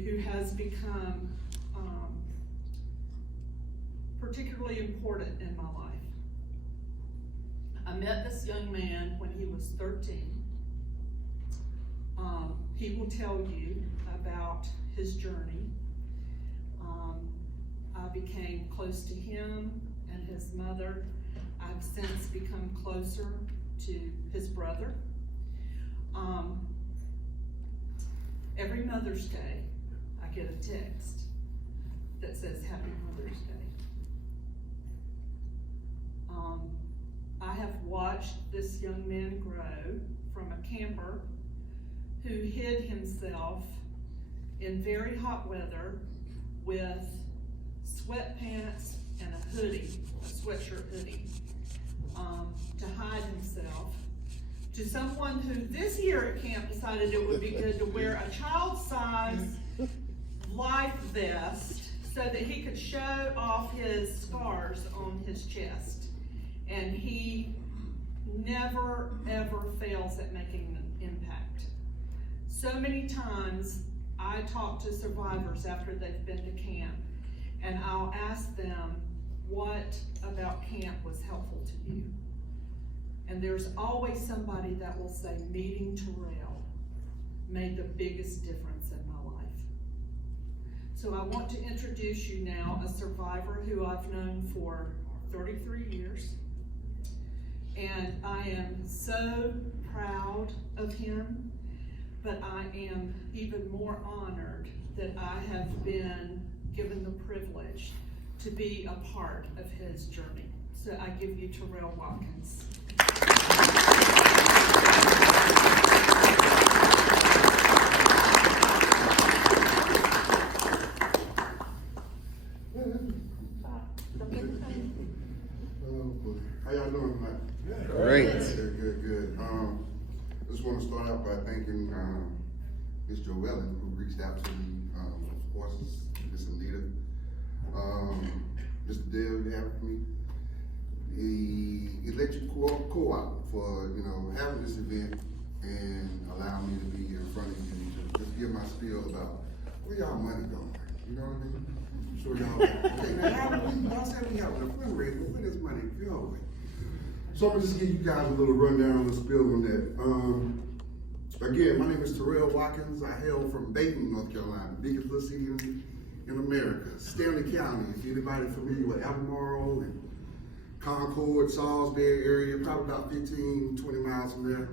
who has become particularly important in my life. I met this young man when he was 13. He will tell you about his journey. I became close to him and his mother. I've since become closer to his brother. Every Mother's Day, I get a text that says Happy Mother's Day. I have watched this young man grow from a camper who hid himself in very hot weather with sweatpants and a hoodie, a sweatshirt hoodie, to hide himself, to someone who this year at camp decided it would be good to wear a child-size life vest so that he could show off his scars on his chest. And he never, ever fails at making an impact. So many times I talk to survivors after they've been to camp, and I'll ask them, what about camp was helpful to you? And there's always somebody that will say, meeting Terrell made the biggest difference in my life. So I want to introduce you now a survivor who I've known for 33 years. And I am so proud of him, but I am even more honored that I have been given the privilege to be a part of his journey. So I give you Terrell Watkins. How y'all doing tonight? Great. Good. I just want to start out by thanking Miss Joellen, who reached out to me, of course, Miss Anita, Mr. Dale, you have for me, the Electric Co-op for having this event and allowing me to be here in front of you to just give my spiel about where y'all money going. You know what I mean? I'm sure y'all. Okay, now y'all said we have a fundraiser. Where does money go? So I'm gonna just give you guys a little rundown, a spill on that. Again, my name is Terrell Watkins. I hail from Dayton, North Carolina, biggest little city in America. Stanley County, if anybody familiar with Albemarle and Concord, Salisbury area, probably about 15, 20 miles from there.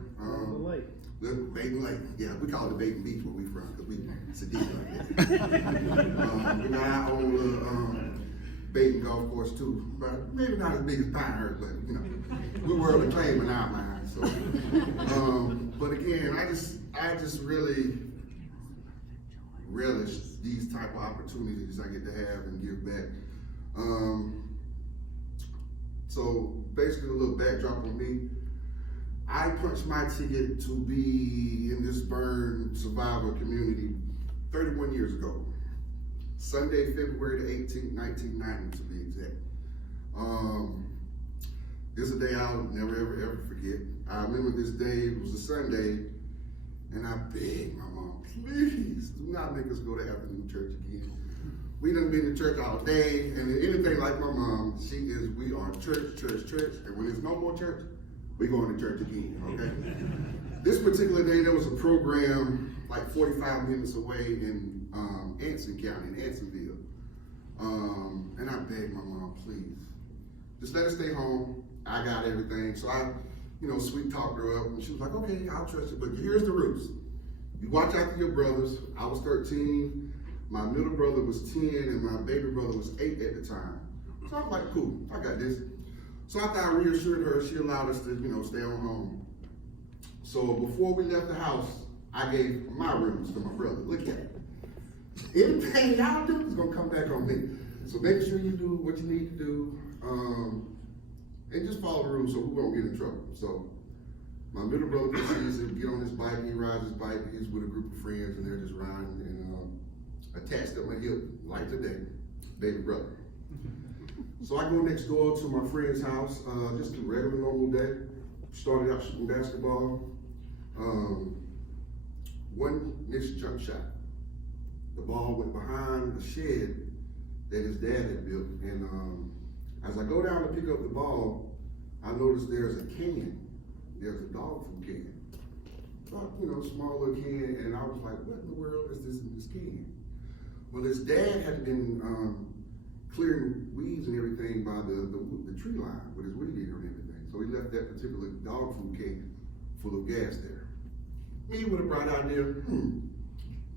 Baton Lake. Yeah, we call it Baton Beach where we from, because we sedate like that. We got our own little Baton golf course too, but maybe not as big as Pinehurst, but we're world acclaimed in our minds. So, but again, I just really relish these type of opportunities I get to have and give back. So basically, a little backdrop on me. I punched my ticket to be in this burn survivor community 31 years ago. Sunday, February the 18th, 1990 to be exact. This is a day I'll never, ever forget. I remember this day, it was a Sunday, and I begged my mom, please do not make us go to afternoon church again. We done been to church all day, and anything like my mom, we are church, and when there's no more church, we going to church again, okay? This particular day, there was a program like 45 minutes away in Anson County, in Ansonville. And I begged my mom, please, just let us stay home. I got everything. So I, sweet talked her up, and she was like, okay, I'll trust you, but here's the rules. You watch after your brothers. I was 13, my middle brother was 10, and my baby brother was 8 at the time. So I was like, cool, I got this. So after I reassured her, she allowed us to, stay on home. So before we left the house, I gave my rooms to my brother. Look at it. Anything y'all do is gonna come back on me. So make sure you do what you need to do, and just follow the rules so we won't get in trouble. So my middle brother proceeds to get on his bike. He rides his bike. He's with a group of friends, and they're just riding and attached at my hip, like today, baby brother. So I go next door to my friend's house, just a regular normal day. Started out shooting basketball. One missed jump shot. the ball went behind the shed that his dad had built. And as I go down to pick up the ball, I noticed there's a can. There's a dog food can. Small little can. And I was like, what in the world is this in this can? Well, his dad had been clearing weeds and everything by the tree line with his weed eater and everything. So he left that particular dog food can full of gas there. Me with a bright idea,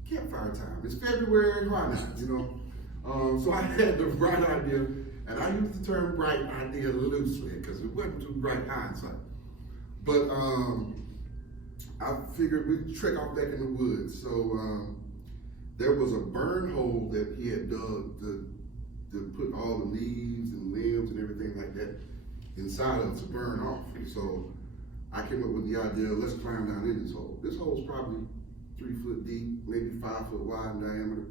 campfire time. It's February, why not, So I had the bright idea, and I use the term bright idea loosely because it wasn't too bright hindsight. But I figured we'd trek off back in the woods. So there was a burn hole that he had dug to put all the leaves and limbs and everything like that inside of to burn off. So I came up with the idea, let's climb down in this hole. This hole's probably 3 foot deep, maybe 5 foot wide in diameter.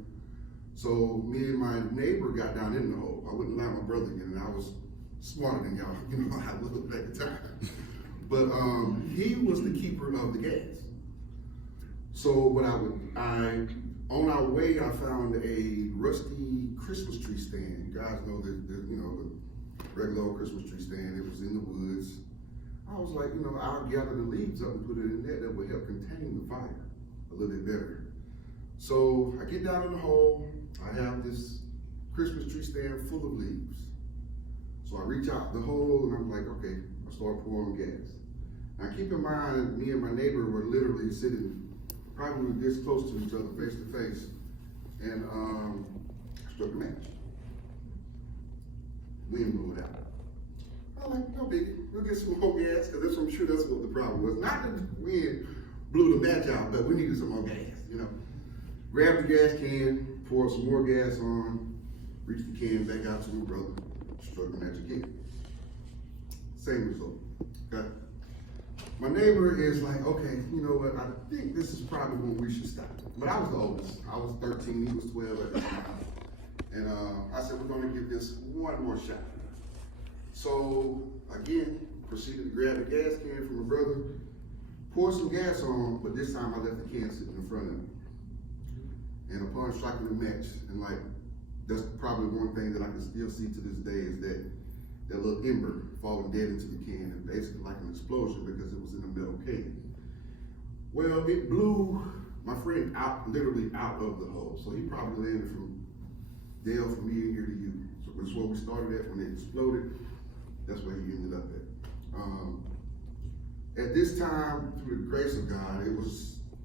So me and my neighbor got down in the hole. I wouldn't allow my brother in, and I was smarter than y'all, I was at the time. But he was the keeper of the gas. So on our way, I found a rusty Christmas tree stand. You guys know the regular old Christmas tree stand. It was in the woods. I was like, I'll gather the leaves up and put it in there. That would help contain the fire a little bit better. So I get down in the hole. I have this Christmas tree stand full of leaves. So I reach out the hole and I'm like, okay, I start pouring gas. Now keep in mind, me and my neighbor were literally sitting probably this close to each other, face to face, and struck a match. Wind blew it out. I'm like, no biggie, we'll get some more gas, because I'm sure that's what the problem was. Not that the wind blew the match out, but we needed some more gas, Grabbed the gas can, poured some more gas on, reached the can back out to my brother, struck the match again. Same result, okay? My neighbor is like, okay, you know what, I think this is probably when we should stop. But I was the oldest. I was 13, he was 12 at the time. And I said, we're gonna give this one more shot. So, again, proceeded to grab the gas can from my brother, pour some gas on, but this time I left the can sitting in front of him. And upon striking the match, and that's probably one thing that I can still see to this day is that little ember falling dead into the can, and basically like an explosion because it was in a metal can. Well, it blew my friend literally out of the hole. So he probably landed from Dale from me in here to you. So that's where we started at. When it exploded, that's where he ended up at. At this time, through the grace of God,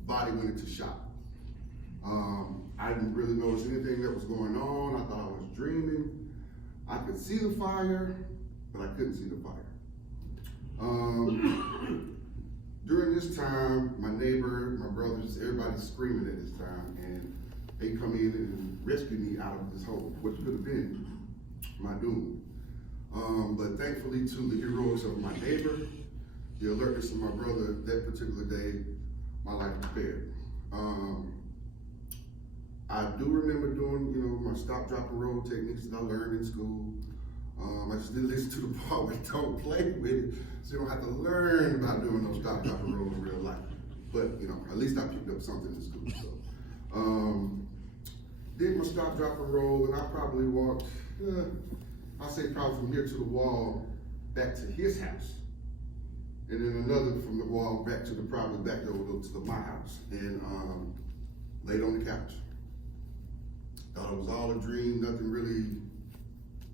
body went into shock. I didn't really notice anything that was going on. I thought I was dreaming. I could see the fire, but I couldn't see the fire. During this time, my neighbor, my brothers, everybody's screaming at this time, and they come in and rescue me out of this hole, which could have been my doom. But thankfully, to the heroics of my neighbor, the alertness of my brother that particular day, my life was spared. I do remember doing, my stop, drop, and roll techniques that I learned in school. I just didn't listen to the part where don't play with it, so you don't have to learn about doing those stop, drop, and roll in real life. But, at least I picked up something in school. So, did my stop, drop, and roll, and I probably walked, I'll say probably from here to the wall, back to his house. And then another from the wall back to probably back over to my house, and laid on the couch. Thought it was all a dream, nothing really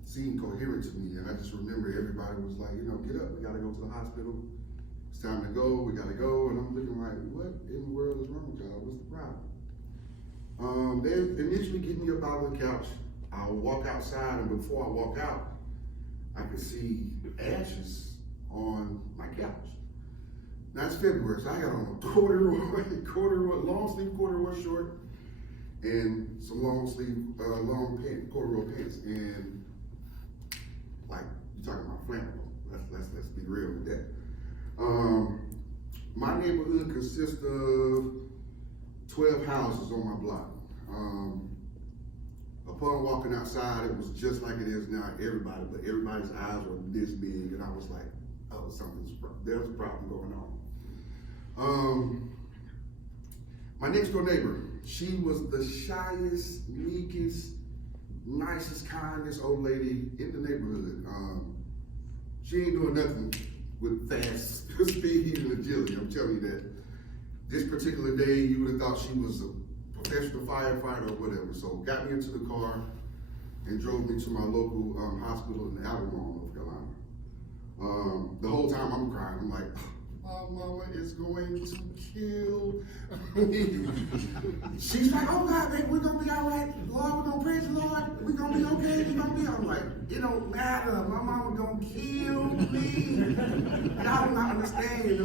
seemed coherent to me. And I just remember everybody was like, get up, we gotta go to the hospital. It's time to go, we gotta go. And I'm looking like, what in the world is wrong with y'all? What's the problem? They initially get me up out of the couch. I'll walk outside, and before I walk out, I could see ashes on my couch. Now it's February, so I got on a long sleeve corduroy short, and some long sleeve, corduroy pants, and you're talking about flammable. Let's be real with that. My neighborhood consists of 12 houses on my block. Upon walking outside, it was just like it is now. Everybody's eyes were this big, and I was like, oh, there's a problem going on. My next door neighbor, She was the shyest, meekest, nicest, kindest old lady in the neighborhood. She ain't doing nothing with fast speed and agility, I'm telling you that. This particular day, you would have thought she was a professional firefighter or whatever. So got me into the car and drove me to my local hospital in Albemarle, North Carolina. The whole time I'm crying, I'm like, my mama is going to kill me. She's like, oh God, baby, we're gonna be all right. Lord, we're gonna praise the Lord. We're gonna be okay. We're gonna be. I'm like, it don't matter. My mama gonna kill me. Y'all do not understand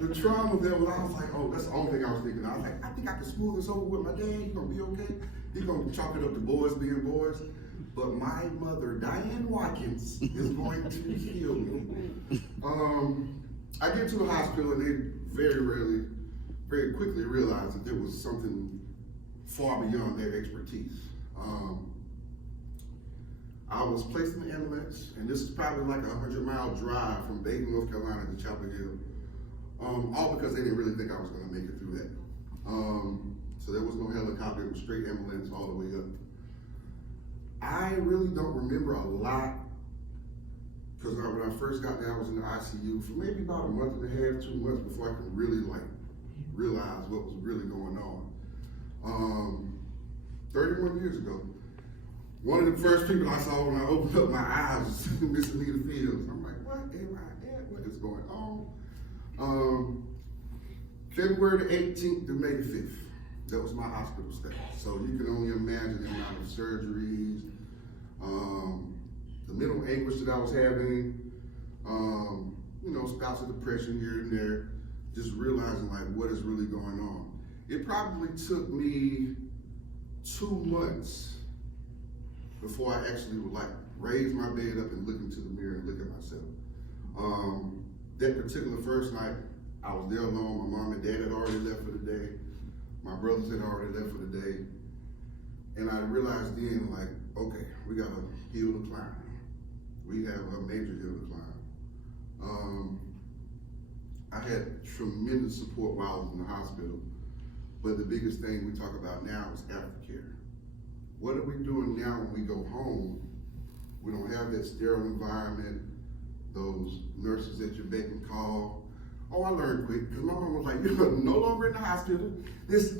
the trauma there was. I was like, oh, that's the only thing I was thinking. I was like, I think I can smooth this over with my dad. He's gonna be okay. He's gonna chalk it up to boys being boys. But my mother, Diane Watkins, is going to kill me. I get to the hospital and they very quickly realized that there was something far beyond their expertise. I was placed in the ambulance, and this is probably like a 100-mile drive from Dayton, North Carolina to Chapel Hill, all because they didn't really think I was gonna make it through that. So there was no helicopter, it was straight ambulance all the way up. I really don't remember a lot, because when I first got there, I was in the ICU for maybe about a month and a half, 2 months before I could really realize what was really going on. 31 years ago, one of the first people I saw when I opened up my eyes was Miss Anita. I'm like, what am I at? What is going on? February the 18th to May the 5th. That was my hospital stay. So you can only imagine the amount of surgeries, the mental anguish that I was having, spouts of depression here and there, just realizing like what is really going on. It probably took me 2 months before I actually would raise my bed up and look into the mirror and look at myself. That particular first night, I was there alone. My mom and dad had already left for the day. My brothers had already left for the day. And I realized then, okay, we got a hill to climb. We have a major hill to climb. I had tremendous support while I was in the hospital, but the biggest thing we talk about now is aftercare. What are we doing now when we go home? We don't have that sterile environment, those nurses at your beck and call. Oh, I learned quick, because my mom was like, you're no longer in the hospital. This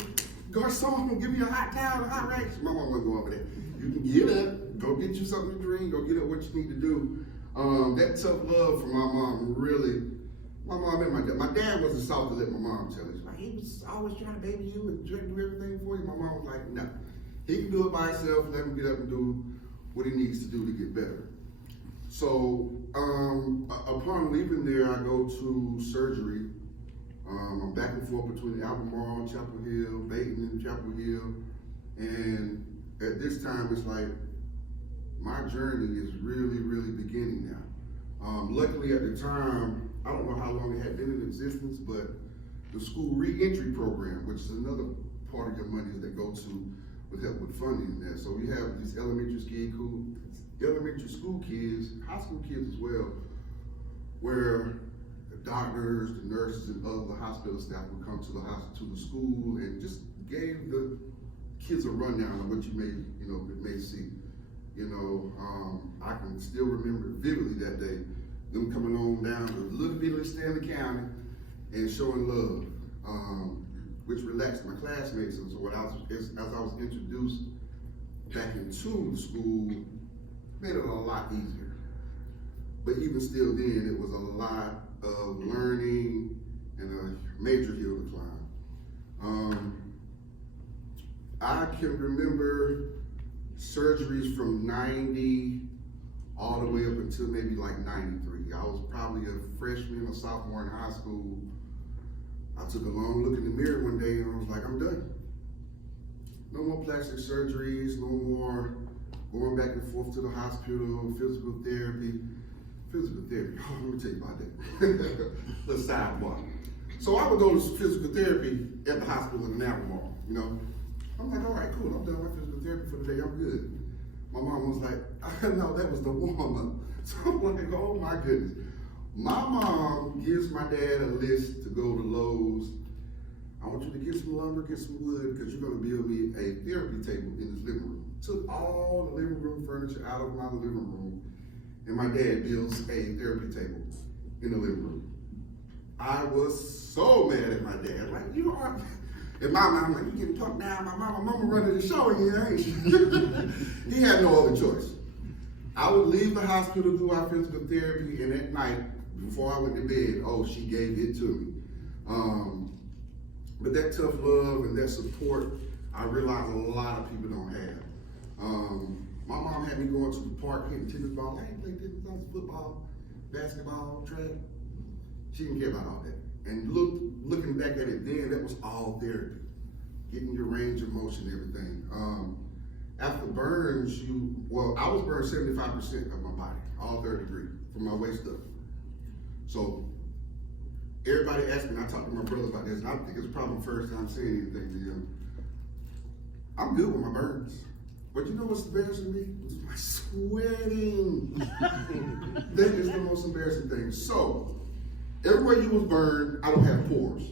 garçon will give you a hot towel, a hot rag. My mom wasn't going for that. You can get up, go get you something to drink, go get up what you need to do. That tough love from my mom really, my mom and my dad. My dad wasn't soft to let my mom tell us. He was always trying to baby you and do everything for you. My mom was like, no. He can do it by himself, let him get up and do what he needs to do to get better. So upon leaving there, I go to surgery. I'm back and forth between Albemarle, Chapel Hill, Dayton and Chapel Hill. And at this time, it's like, my journey is really, really beginning now. Luckily at the time, I don't know how long it had been in existence, but the school re-entry program, which is another part of your monies that go to would help with funding that. So we have these elementary school kids, high school kids as well, where the doctors, the nurses, and other hospital staff would come to the school and just gave the kids a rundown of what you may see. I can still remember vividly that day, them coming on down to little bitty Stanley County and showing love, which relaxed my classmates. And so as I was introduced back into the school, made it a lot easier. But even still then, it was a lot of learning and a major hill to climb. I can remember surgeries from 90 all the way up until maybe 93. I was probably a freshman or sophomore in high school. I took a long look in the mirror one day and I was like, I'm done. No more plastic surgeries, no more going back and forth to the hospital, physical therapy. Oh, let me tell you about that. Let's sidebar. So I would go to physical therapy at the hospital in Albemarle, I'm like, all right, cool, I'm done with physical therapy for the day, I'm good. My mom was like, no, that was the warm-up. So I'm like, oh my goodness. My mom gives my dad a list to go to Lowe's I want you to get some lumber, get some wood, because you're gonna build me a therapy table in this living room. Took all the living room furniture out of my living room, and my dad builds a therapy table in the living room. I was so mad at my dad, like, you are, in my mind, I'm like, you getting talked down, my mama running the show here, ain't she? He had no other choice. I would leave the hospital, do our physical therapy, and at night, before I went to bed, oh, she gave it to me. But that tough love and that support, I realize a lot of people don't have. My mom had me going to the park hitting tennis balls. I ain't played tennis balls, football, basketball, track. She didn't care about all that. And looking back at it then, that was all therapy. Getting your range of motion, everything. After burns, I was burned 75% of my body, all 3rd degree, from my waist up. So everybody asked me, and I talked to my brothers about this, and I think it's probably the first time saying anything to them. I'm good with my burns. But you know what's embarrassing to me? It's my sweating. That is the most embarrassing thing. So, everywhere you was burned, I don't have pores.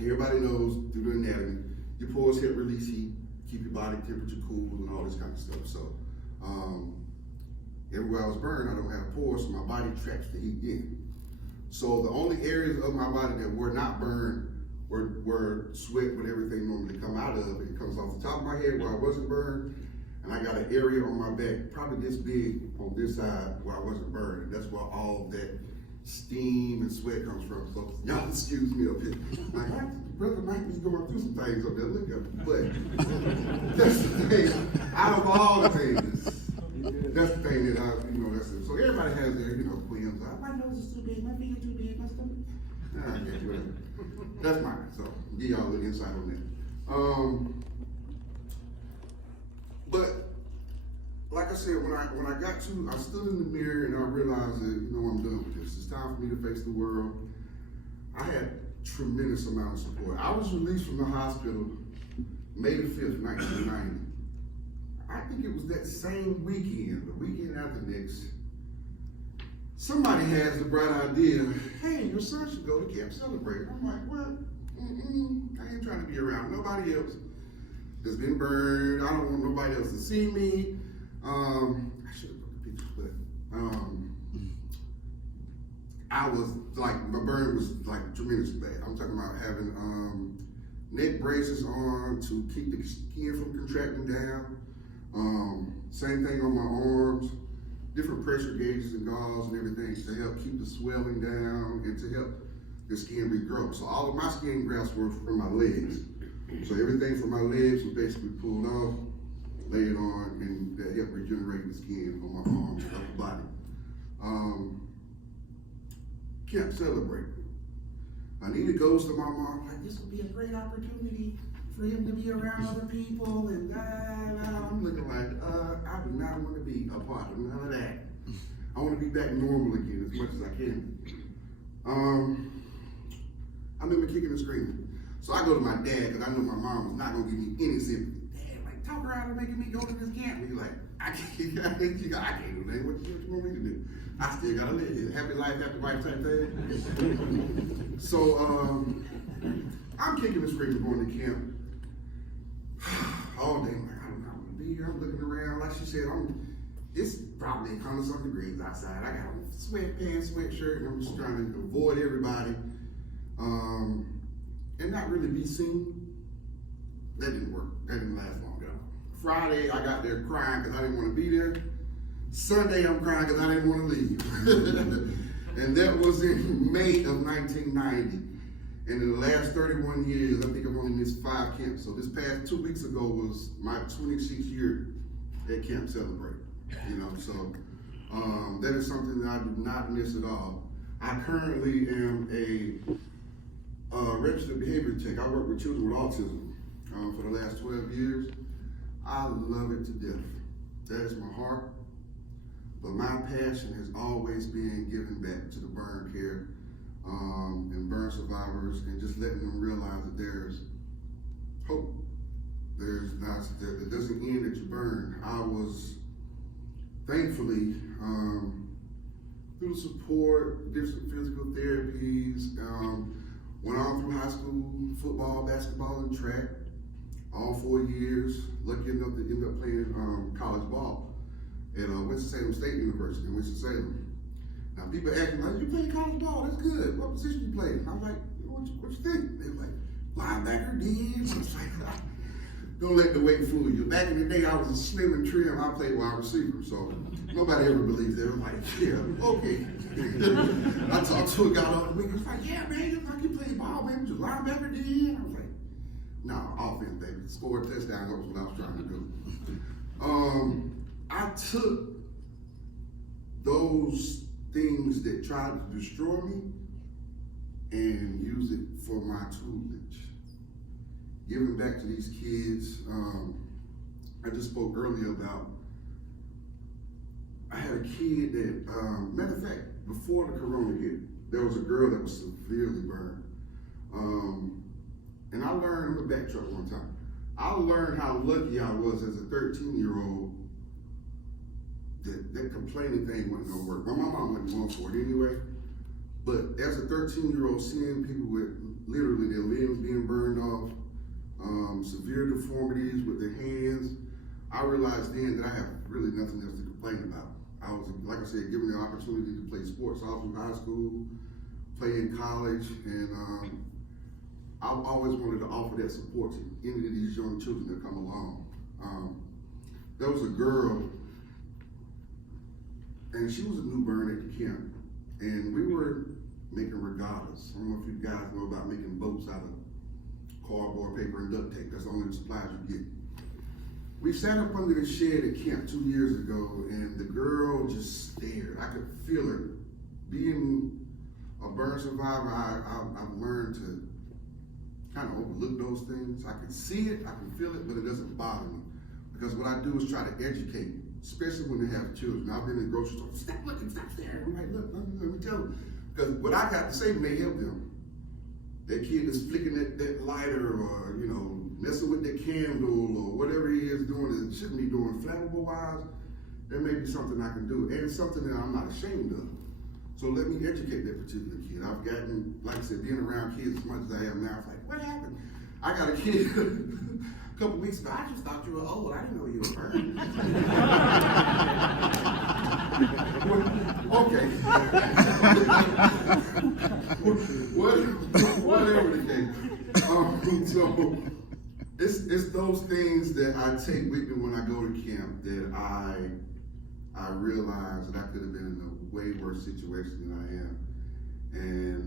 Everybody knows through the anatomy, your pores help release heat, keep your body temperature cool, and all this kind of stuff. So, everywhere I was burned, I don't have pores, so my body traps the heat in. So the only areas of my body that were not burned were sweat when everything normally come out of. It comes off the top of my head where I wasn't burned, and I got an area on my back, probably this big on this side where I wasn't burned. And that's where all that steam and sweat comes from. So y'all excuse me up here. Like, brother might be going through some things up there, look at him. But that's the thing, out of all the things, that's the thing that that's it. So everybody has their, queens. My nose is too big, my feet are too big, my stomach. I get whatever. That's mine. So give y'all a little insight on that. But like I said, when I stood in the mirror and I realized that, I'm done with this. It's time for me to face the world. I had tremendous amount of support. I was released from the hospital May the 5th, 1990. I think it was that same weekend, the weekend after next, somebody has the bright idea, hey, your son should go to Camp Celebrate. I'm like, what? I ain't trying to be around nobody else that's been burned. I don't want nobody else to see me. I should have put the pictures, but I was like, my burn was like tremendously bad. I'm talking about having neck braces on to keep the skin from contracting down. Same thing on my arms, different pressure gauges and gauze and everything to help keep the swelling down and to help the skin regrow. So all of my skin grafts were from my legs. So everything from my legs was basically pulled off, laid on, and that helped regenerate the skin on my arms and upper body. Camp Celebrate. Anita goes to my mom, like, this would be a great opportunity for him to be around other people, and I'm looking like, I do not want to be a part of none of that. I want to be back normal again as much as I can. I remember kicking and screaming. So I go to my dad, because I know my mom was not going to give me any sympathy. Dad, like, talk her out of making me go to this camp. He's like, I can't do nothing. What you want me to do? I still got to live here. Happy life, happy wife type thing. So I'm kicking and screaming going to camp. All day, I'm like, I don't know, I'm gonna be here. I'm looking around. Like she said, it's probably 100-something degrees outside. I got on sweatpants, sweatshirt, and I'm just trying to avoid everybody and not really be seen. That didn't work. That didn't last long enough. Friday, I got there crying because I didn't want to be there. Sunday, I'm crying because I didn't want to leave. And that was in May of 1990. And in the last 31 years, I think I've only missed 5 camps. So this past 2 weeks ago was my 26th year at Camp Celebrate. So that is something that I do not miss at all. I currently am a registered behavior tech. I work with children with autism for the last 12 years. I love it to death. That is my heart. But my passion has always been giving back to the burn care and burn survivors, and just letting them realize that there's hope. It doesn't end at you burn. I was thankfully through support, different physical therapies, Went on through high school, football, basketball, and track, all 4 years. Lucky enough to end up playing college ball at Winston-Salem State University in Winston-Salem. Now people ask me, like, you play college ball, that's good. What position you play? I'm like, what you think? They were like, linebacker, D. I was like, don't let the weight fool you. Back in the day, I was a slim and trim. I played wide receiver, so nobody ever believes that. I'm like, yeah, okay. I talked to a guy the other week. He was like, yeah, man, you play ball, man. You linebacker, D. I was like, no, offense, baby. Score a touchdown. That was what I was trying to do. I took those things that tried to destroy me and use it for my tutelage. Giving back to these kids. I just spoke earlier about, I had a kid that, matter of fact, before the corona hit, there was a girl that was severely burned. And I learned, I'm gonna backtrack one time. I learned how lucky I was as a 13-year-old that complaining thing wasn't gonna work. My mom wasn't going for it anyway. But as a 13-year-old, seeing people with literally their limbs being burned off, severe deformities with their hands, I realized then that I have really nothing else to complain about. I was, like I said, given the opportunity to play sports all through high school, play in college, and I've always wanted to offer that support to any of these young children that come along. There was a girl, and she was a new burn at the camp, and we were making regattas. I don't know if you guys know about making boats out of cardboard, paper, and duct tape. That's the only supplies you get. We sat up under the shed at camp 2 years ago, and the girl just stared. I could feel her. Being a burn survivor, I've learned to kind of overlook those things. I can see it, I can feel it, but it doesn't bother me. Because what I do is try to educate, especially when they have children. I've been in the grocery store, stop looking, stop staring. I'm like, look, let me tell them. Because what I got to say when they help them, that kid is flicking that lighter or, you know, messing with that candle or whatever he is doing that shouldn't be doing flammable wise, there may be something I can do. And it's something that I'm not ashamed of. So let me educate that particular kid. I've gotten, like I said, being around kids as much as I am now, it's like, what happened? I got a kid a couple weeks ago, I just thought you were old. I didn't know you were burned. Okay. Whatever the case. So it's those things that I take with me when I go to camp that I realize that I could have been in a way worse situation than I am. And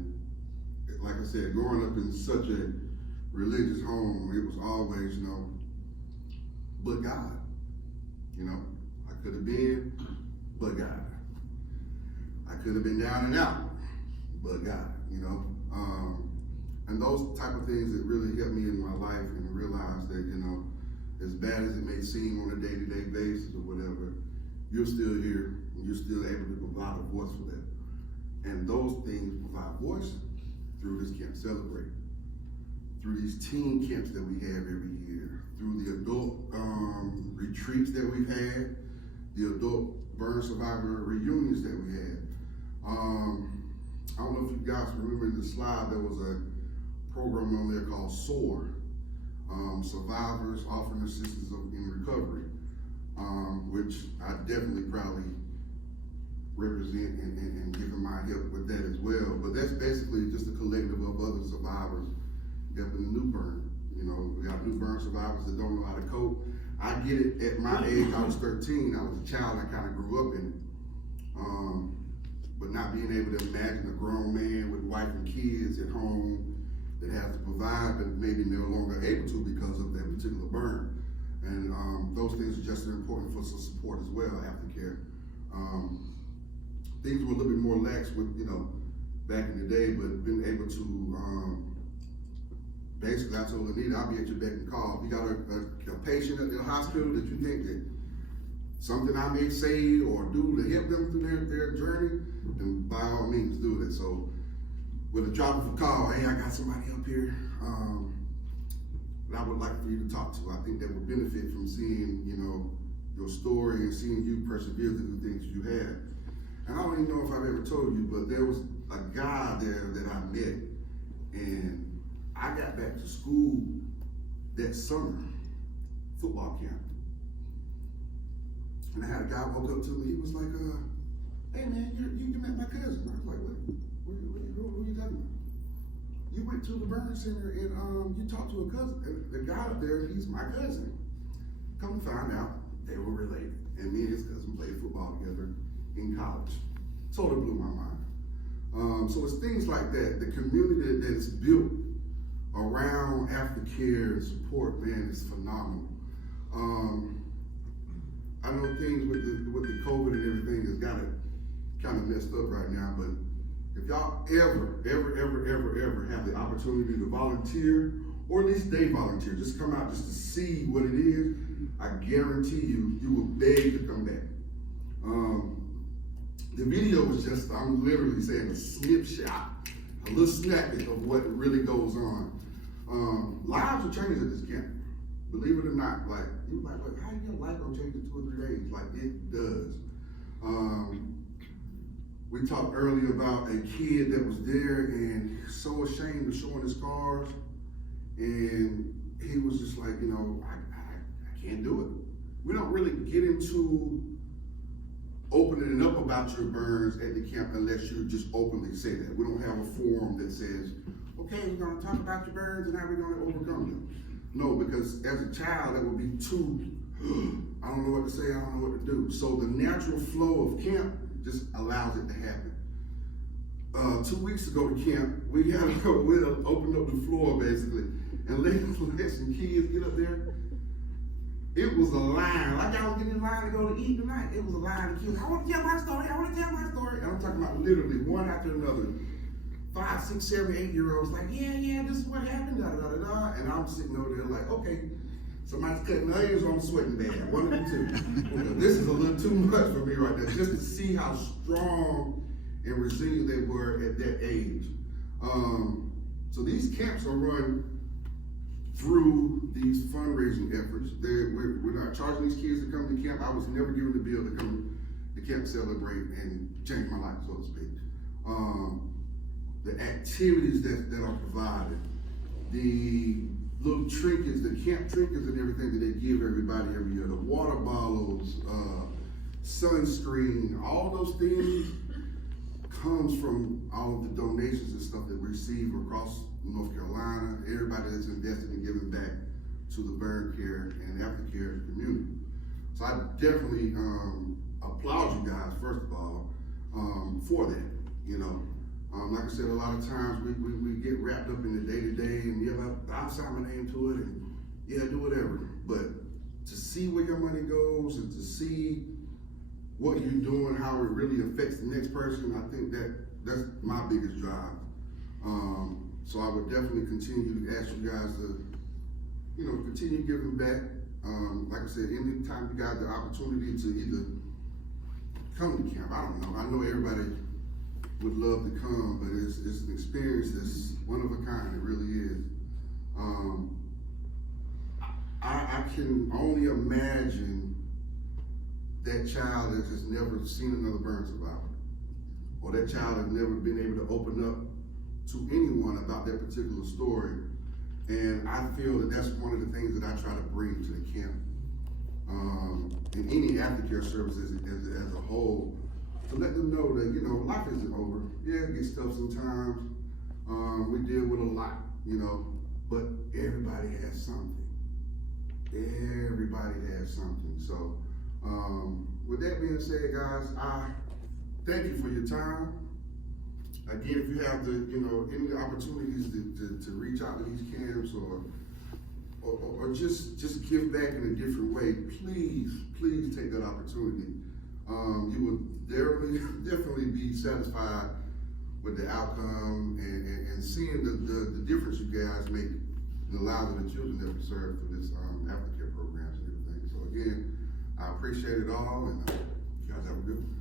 like I said, growing up in such a religious home, it was always, you know, but God. You know, I could have been, but God. I could have been down and out, but God, you know. And those type of things that really helped me in my life and realize that, you know, as bad as it may seem on a day-to-day basis or whatever, you're still here and you're still able to provide a voice for that. And those things provide voice through this Camp Celebrate, through these teen camps that we have every year, through the adult retreats that we've had, the adult burn survivor reunions that we had. I don't know if you guys remember in the slide, there was a program on there called SOAR, Survivors Offering Assistance in Recovery, which I definitely proudly represent and giving my help with that as well. But that's basically just a collective of other survivors helping the new burn. You know, we have new burn survivors that don't know how to cope. I get it at my age, I was 13, I was a child, I kind of grew up in it. But not being able to imagine a grown man with wife and kids at home that has to provide, but maybe no longer able to because of that particular burn. And those things are just as important for some support as well, aftercare. Things were a little bit more lax with, you know, back in the day, but being able to, basically I told Anita, I'll be at your beck and call. If you got a patient at the hospital that you think that something I may say or do to help them through their journey, then by all means do it. So with a drop of a call, hey, I got somebody up here that I would like for you to talk to. I think that would benefit from seeing, you know, your story and seeing you persevere through the things you had. And I don't even know if I've ever told you, but there was a guy there that I met, And I got back to school that summer, football camp. And I had a guy walk up to me, he was like, hey man, you met my cousin. I was like, what are you talking about? You went to the Burn Center and you talked to a cousin. And the guy up there, he's my cousin. Come to find out, they were related. And me and his cousin played football together in college. Totally blew my mind. So it's things like that. The community that is built around aftercare and support, man, is phenomenal. I know things with the COVID and everything has got it kind of messed up right now, but if y'all ever have the opportunity to volunteer, or at least they volunteer, just come out just to see what it is, I guarantee you will beg to come back. The video was just, I'm literally saying a snapshot, a little snippet of what really goes on. Lives are changed at this camp. Believe it or not, like, you like, how you your life gonna change in 2 or 3 days? Like, it does. We talked earlier about a kid that was there and so ashamed of showing his scars, and he was just like, you know, I can't do it. We don't really get into opening it up about your burns at the camp unless you just openly say that. We don't have a forum that says, okay, we're gonna talk about your burns and how we're gonna overcome them. No, because as a child, that would be too, I don't know what to say, I don't know what to do. So the natural flow of camp just allows it to happen. 2 weeks ago to camp, we opened up the floor basically, and let some kids get up there. It was a line, like I was getting in line to go to eat tonight. It was a line of kids, I want to tell my story, I want to tell my story. And I'm talking about literally one after another. 5, 6, 7, 8 year olds like, yeah, this is what happened, da da da da. And I'm sitting over there like, okay, somebody's cutting onions or I'm sweating bad. One of the two. This is a little too much for me right now, just to see how strong and resilient they were at that age. So these camps are run through these fundraising efforts. We're not charging these kids to come to camp. I was never given the bill to come to camp, celebrate, and change my life, so to speak. The activities that are provided, the little trinkets, the camp trinkets and everything that they give everybody every year, the water bottles, sunscreen, all those things comes from all of the donations and stuff that we receive across North Carolina, everybody that's invested in giving back to the burn care and aftercare community. So I definitely applaud you guys, first of all, for that, you know. Like I said, a lot of times we get wrapped up in the day-to-day and I'll sign my name to it and do whatever. But to see where your money goes and to see what you're doing, how it really affects the next person, I think that's my biggest drive. So I would definitely continue to ask you guys to, continue giving back. Like I said, anytime you got the opportunity to either come to camp, I don't know. I know everybody would love to come, but it's an experience that's one of a kind. It really is. I can only imagine that child that has never seen another burn survivor, or that child has never been able to open up to anyone about that particular story. And I feel that that's one of the things that I try to bring to the camp, and any aftercare services as a whole, to let them know that, life isn't over. Yeah, it gets tough sometimes. We deal with a lot, but everybody has something. Everybody has something. So, with that being said, guys, I thank you for your time. Again, if you have any opportunities to reach out to these camps or just give back in a different way, please take that opportunity. You will definitely be satisfied with the outcome and seeing the difference you guys make in the lives of the children that we serve through this aftercare programs and everything. So again, I appreciate it all, and you guys have a good one.